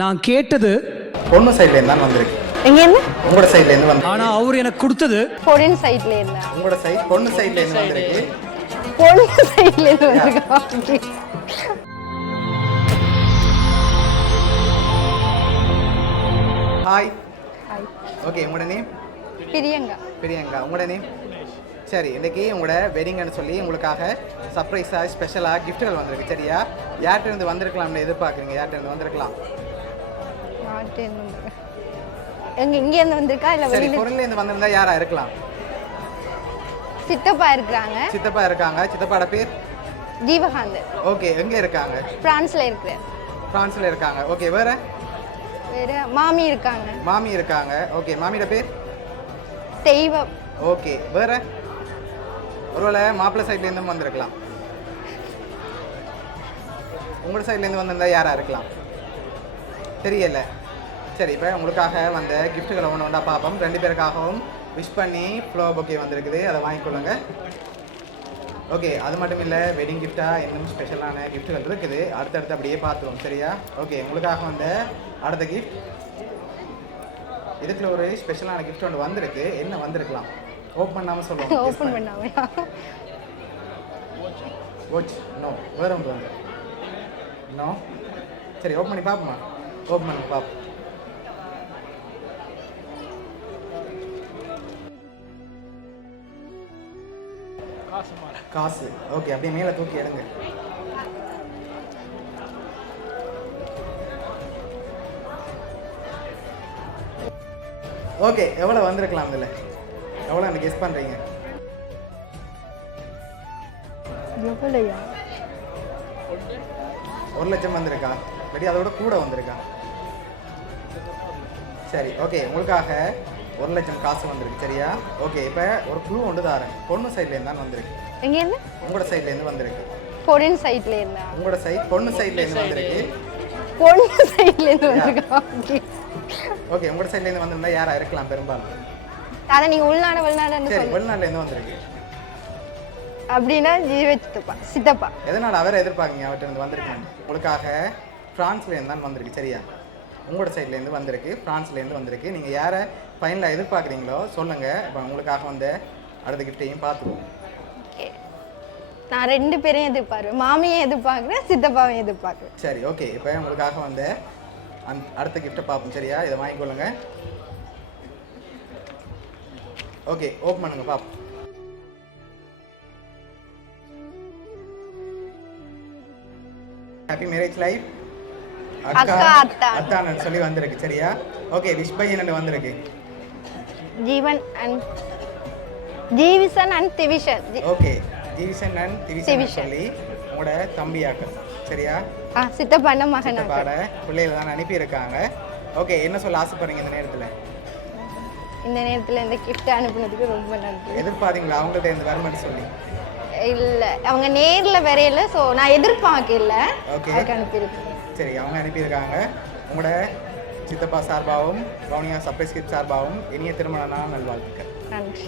நான் கேட்டது பொண்ணு சைடுல இருந்தா வந்திருக்கு. எங்க இருந்து? உங்களோட சைடுல இருந்து வந்து. ஆனா அவர் எனக்கு கொடுத்தது பொண்ணு சைடுல இருந்தா. உங்களோட சைடு பொண்ணு சைடுல இருந்து வந்திருக்கு. பொண்ணு சைடுல இருந்து வந்திருக்கா? ஹாய். ஹாய். ஓகே, உங்களோட நேம்? பிரியங்கா. பிரியங்கா. உங்களோட நேம்? சரி, இன்னைக்கு உங்களோட வெட்டிங்னு சொல்லி உங்களுக்காக சர்ப்ரைஸாக ஸ்பெஷலாக கிஃப்ட்டுகள் வந்திருக்கு. சரியா? யார்கிட்ட இருந்து வந்திருக்கலாம்னு எதிர்பார்க்குறீங்க? யார்கிட்ட இருந்து வந்திருக்கலாம்? எங்க இங்க இருந்து வந்திருக்கா இல்ல சரி, வெளியில? பொருள்ல இருந்து வந்திருந்தா யாரா இருக்கலாம்? சித்தப்பா இருக்காங்க. சித்தப்பா இருக்காங்க. சித்தப்பாட பேர்? ஜீவகாந்தர். ஓகே, எங்க இருக்காங்க? பிரான்ஸ்ல இருக்கிறார். பிரான்ஸ்ல இருக்காங்க. ஓகே, வேற? வேற மாமி இருக்காங்க. மாமி இருக்காங்க. ஓகே, மாமியோட பேர்? தெய்வம். ஓகே, வேற? ஒருவேளை மாப்பிள்ளை சைட்ல இருந்தும் வந்திருக்கலாம். உங்களோட சைட்ல இருந்து வந்திருந்தா யாரா இருக்கலாம்? தெரியல. சரி, இப்போ உங்களுக்காக வந்த கிஃப்ட்டுகளை ஒன்று ஒன்றா பார்ப்போம். 2 பேருக்காகவும் விஷ் பண்ணி ஃப்ளோ பொக்கே வந்திருக்குது, அதை வாங்கிக்கொள்ளுங்க. ஓகே, அது மட்டும் இல்லை, வெட்டிங் கிஃப்டாக இன்னும் ஸ்பெஷலான கிஃப்ட்டுகள் இருக்குது. அடுத்தடுத்து அப்படியே பார்த்துருவோம். சரியா? ஓகே, உங்களுக்காக வந்த அடுத்த கிஃப்ட், இதுக்குள்ள ஒரு ஸ்பெஷலான கிஃப்ட் ஒன்று வந்திருக்கு. என்ன வந்திருக்கலாம்? ஓப்பன் பண்ணாமல் சொல்லுவோம். ஓபன் பண்ணாம. வாட்ச்? நோ. வேற ஒன்று வந்து நோ. சரி, ஓப்பன் பண்ணி பார்ப்போமா? ஓப்பன் பண்ணி பார்ப்போம். காசு. ஓகே, அப்படியே மேலே தூக்கி எடுங்க. ஓகே, எவ்வளோ வந்திருக்கலாம் இதில்? எவ்வளோ எனக்கு கெஸ் பண்ணுறீங்க? எவ்வளவுயா? 1 லட்சம் வந்திருக்கா? பட் அதோட கூட வந்திருக்கா? சரி, ஓகே, உங்களுக்காக 1 லட்சம் காசு வந்திருக்கு. சரியா? ஓகே, இப்போ ஒரு க்ளூ ஒன்று தாரேன். பொண்ணு சைட்லேருந்து தான் வந்திருக்கு. எங்க இருந்து? உங்களோட சைட்லேருந்து வந்திருக்கு. பொண்ணு சைடுல இருந்தா. உங்களோட சைட் பொண்ணு சைட்லேருந்து வந்திருக்கு. பொண்ணு சைடுல இருந்து வந்திருக்கா? ஓகே, உங்களோட சைட்லேருந்து வந்திருந்தா யாரா இருக்கலாம் பெரும்பாலும்? அத நீங்க உள்நாடு வெளிநாடுன்னு சரி, சொல்லுங்க. வெளிநாட்டிலேருந்து வந்திருக்கு. அப்படின்னா சித்தப்பா. சித்தப்பா. எதனால் அவரை எதிர்பார்க்குங்க அவர்கிட்ட இருந்து வந்திருக்காங்க? உங்களுக்காக ஃப்ரான்ஸ்லேருந்து தான் வந்திருக்கு. சரியா? உங்களோட சைட்லேருந்து வந்திருக்கு, ஃப்ரான்ஸ்லேருந்து வந்திருக்கு. நீங்கள் யாரை ஃபைனலாக எதிர்பார்க்குறீங்களோ சொல்லுங்கள். இப்போ உங்களுக்காக வந்த அடுத்த கிஃப்ட்டையும் பார்த்துருவோம். ஓகே, நான் 2 பேரையும் எதிர்பார்க்குறேன். மாமியும் எதிர்பார்க்குறேன், சித்தப்பாவையும் எதிர்பார்க்குறேன். சரி, ஓகே, இப்போ உங்களுக்காக வந்த அடுத்த கிஃப்ட்டை பார்ப்போம். சரியா? இதை வாங்கிக்கொள்ளுங்க. ஓகே, ஓப்பன் பண்ணுங்க பார்ப்போம். ஹாப்பி மேரேஜ் லைஃப் அக்கா அத்தான்னு சொல்லி வந்திருக்கு. சரியா? ஓகே, விஷ் பை என்ன வந்திருக்கு? ஜீவிசன் அண்ட் திவிஷன். ஓகே, ஜீவிசன் அண்ட் திவிஷன் சொல்லி உங்களோட தம்பியாக்கள். சரியா? சித்தப்பான மகன் பாட பிள்ளைகளை தான் அனுப்பியிருக்காங்க. ஓகே, என்ன சொல்ல ஆசைப்படுறீங்க இந்த நேரத்தில்? இந்த நேரத்தில் இந்த கிஃப்ட் அனுப்புனதுக்கு ரொம்ப நன்றி. எதிர்பார்த்தீங்களா அவங்கள்ட்ட இந்த வருமானம் சொல்லி? இல்லை, அவங்க நேரில் வரையில, ஸோ நான் எதிர்பார்க்கல. ஓகே, அனுப்பியிருக்கேன். சரி, அவங்க அனுப்பியிருக்காங்க. உங்களோட சித்தப்பா சார்பாகவும் கவுனியா சர்ப்ரைஸ் கிஃப்ட் சார்பாகவும் இனிய திருமண நாள் நல்வாழ்த்துக்கள். நன்றி.